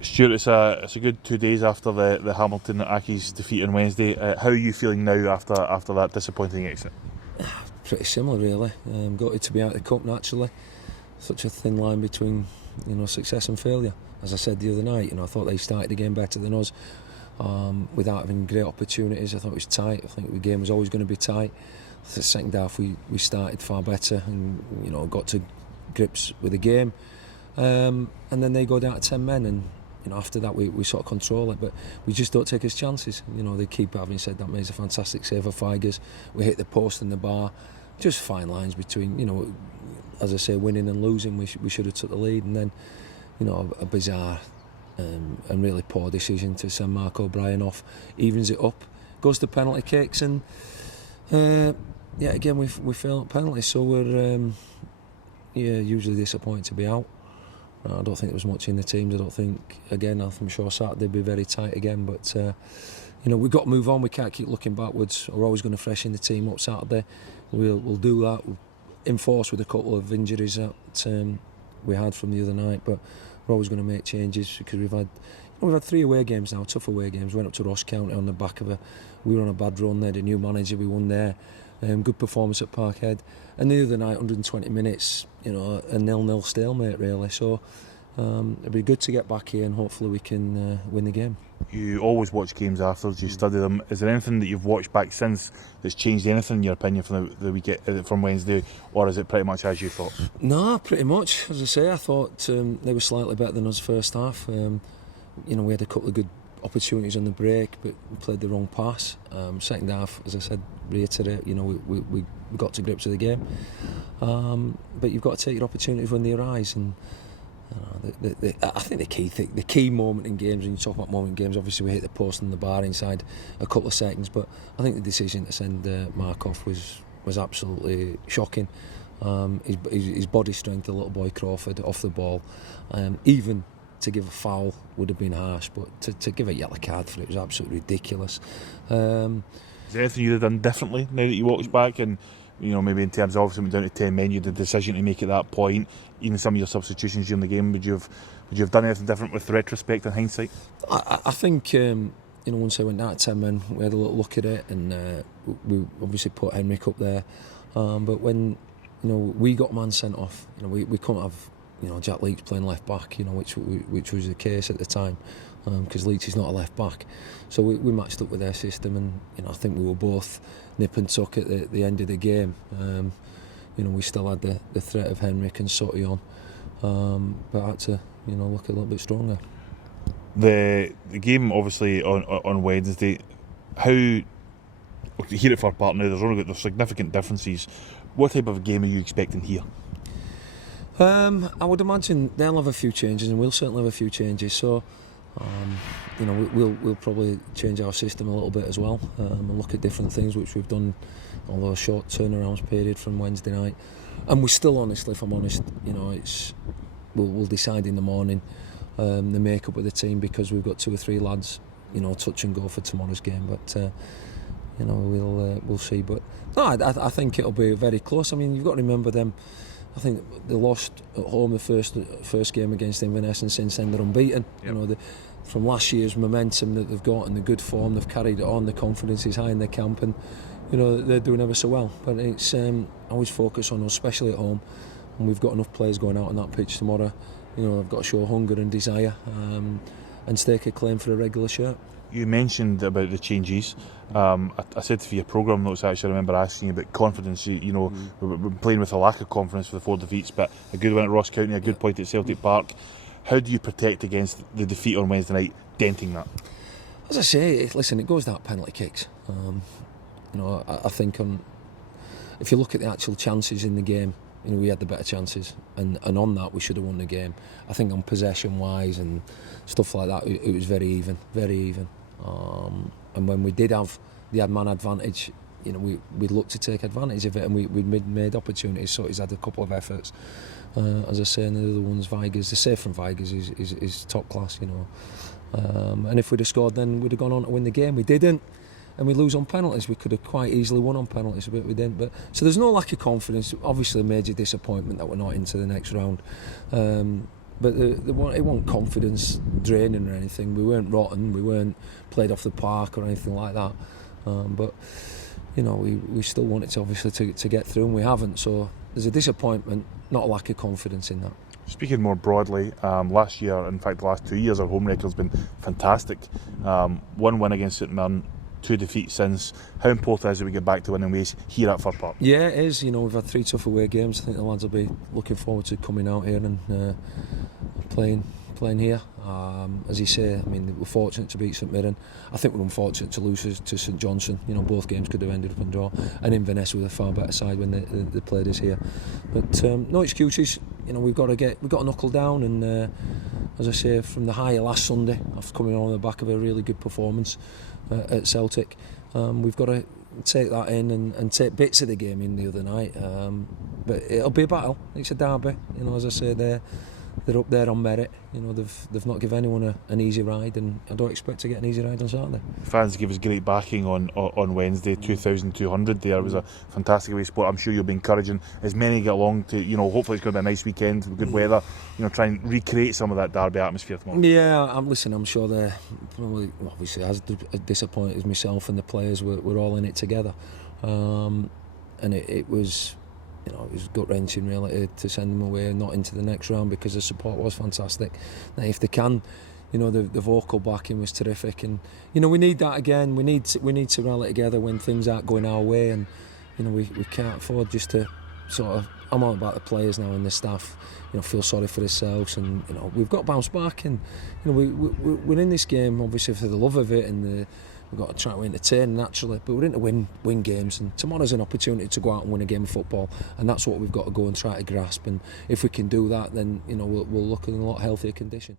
Stuart, it's a good 2 days after the Hamilton Accies defeat on Wednesday. How are you feeling now after that disappointing exit? Pretty similar, really. Gutted to be out of the cup naturally. Such a thin line between success and failure. As I said the other night, I thought they started the game better than us, without having great opportunities. I thought it was tight. I think the game was always going to be tight. The second half we started far better and got to grips with the game, and then they go down to 10 men and after that we sort of control it, but we just don't take his chances. The keeper, having said that, made a fantastic save for Figers. We hit the post and the bar. Just fine lines between, as I say, winning and losing. We should have took the lead, and then a bizarre and really poor decision to send Mark O'Brien off evens it up, goes to penalty kicks, and again we fail at penalties, so we're usually disappointed to be out. I don't think there was much in the teams. I don't think, again, I'm sure Saturday will be very tight again, but we've got to move on. We can't keep looking backwards. We're always going to freshen the team up Saturday. We'll do that. We'll enforce with a couple of injuries that we had from the other night, but we're always going to make changes because we've had 3 away games now, tough away games. We went up to Ross County on the back of we were on a bad run there. The new manager, we won there. Good performance at Parkhead, and the other night 120 minutes, a 0-0 stalemate really. So it'd be good to get back here and hopefully we can win the game. You always watch games afterwards. You study them. Is there anything that you've watched back since that's changed anything in your opinion from the weekend, from Wednesday, or is it pretty much as you thought? No, pretty much. As I say, I thought they were slightly better than us first half. We had a couple of good opportunities on the break, but we played the wrong pass. Second half, as I said, reiterate, we got to grips with the game. But you've got to take your opportunities when they arise, and I think the key moment in games, when you talk about moment in games, obviously we hit the post and the bar inside a couple of seconds, but I think the decision to send Mark off was absolutely shocking. His body strength, the little boy Crawford, off the ball, even to give a foul would have been harsh, but to give a yellow card for it was absolutely ridiculous. Is there anything you'd have done differently now that you watch back, and maybe in terms of obviously went down to 10 men, you had the decision to make at that point, even some of your substitutions during the game, would you have done anything different with retrospect and hindsight? I think once I went down to 10 men, we had a little look at it, and we obviously put Henrik up there, but when we got man sent off, we couldn't have Jack Leach playing left back, which was the case at the time, because Leach is not a left back. So we matched up with their system, and I think we were both nip and tuck at the end of the game. We still had the threat of Henrik and Sutty on, but had to look a little bit stronger. The game obviously on Wednesday, how hear it for a part now, there's significant differences. What type of a game are you expecting here? I would imagine they'll have a few changes, and we'll certainly have a few changes. So, we'll probably change our system a little bit as well, and look at different things, which we've done, although a short turnaround period from Wednesday night. And we still, honestly, if I'm honest, we'll decide in the morning the makeup of the team, because we've got 2 or 3 lads, touch and go for tomorrow's game. But we'll see. But no, I think it'll be very close. I mean, you've got to remember them. I think they lost at home the first game against Inverness, and since then they're unbeaten. Yep. From last year's momentum that they've got and the good form, they've carried it on. The confidence is high in their camp, and they're doing ever so well. But it's always focus on us, especially at home, and we've got enough players going out on that pitch tomorrow. They've got to show hunger and desire, and stake a claim for a regular shirt. You mentioned about the changes. I said for your programme notes, actually, I remember asking you about confidence. We're playing with a lack of confidence for the 4 defeats, but a good win at Ross County, a good point at Celtic Park. How do you protect against the defeat on Wednesday night, denting that? As I say, listen, it goes down penalty kicks. I think if you look at the actual chances in the game, we had the better chances, and on that we should have won the game. I think on possession wise and stuff like that, it was very even. And when we did have the man advantage, we'd looked to take advantage of it, and we'd made opportunities. So he's had a couple of efforts, as I say, and the other ones, Vigers, the save from Vigers is top class, and if we'd have scored, then we'd have gone on to win the game. We didn't, and we lose on penalties. We could have quite easily won on penalties, but we didn't. But so there's no lack of confidence. Obviously, a major disappointment that we're not into the next round. but it wasn't confidence draining or anything. We weren't rotten, we weren't played off the park or anything like that. But you know, we still wanted to obviously to get through, and we haven't. So there's a disappointment, not a lack of confidence in that. Speaking more broadly, last year, in fact the last 2 years, our home record's been fantastic. 1 win against St Mirren, 2 defeats since. How important is it we get back to winning ways here at Fir Park? Yeah, it is. You know, we've had 3 tough away games. I think the lads will be looking forward to coming out here and playing here. As you say, I mean, we're fortunate to beat St Mirren. I think we're unfortunate to lose to St Johnstone. You know, both games could have ended up in draw. And Inverness with a far better side when they played us here. But no excuses. You know, we've got to knuckle down. And as I say, from the high last Sunday, after coming on the back of a really good performance at Celtic, we've got to take that in and take bits of the game in the other night. But it'll be a battle. It's a derby. You know, as I say, they're up there on merit. You know, they've not given anyone an easy ride, and I don't expect to get an easy ride on Saturday. Fans give us great backing on Wednesday, 2,200 there. It was a fantastic away sport. I'm sure you'll be encouraging as many get along to, you know, hopefully it's going to be a nice weekend with good weather, you know, try and recreate some of that derby atmosphere tomorrow. Yeah, I'm sure they're probably, obviously as disappointed as myself and the players, we're all in it together. And it was, you know, it was gut-wrenching really to send them away and not into the next round, because the support was fantastic. Now, if they can, you know, the vocal backing was terrific, and you know, we need that again. We need to rally together when things aren't going our way, and you know, we can't afford just to sort of, I'm all about the players now and the staff, you know, feel sorry for themselves, and you know, we've got to bounce back, and you know, we're in this game obviously for the love of it, and we've got to try to entertain naturally, but we're in to win games, and tomorrow's an opportunity to go out and win a game of football, and that's what we've got to go and try to grasp. And if we can do that, then you know, we'll look in a lot healthier condition.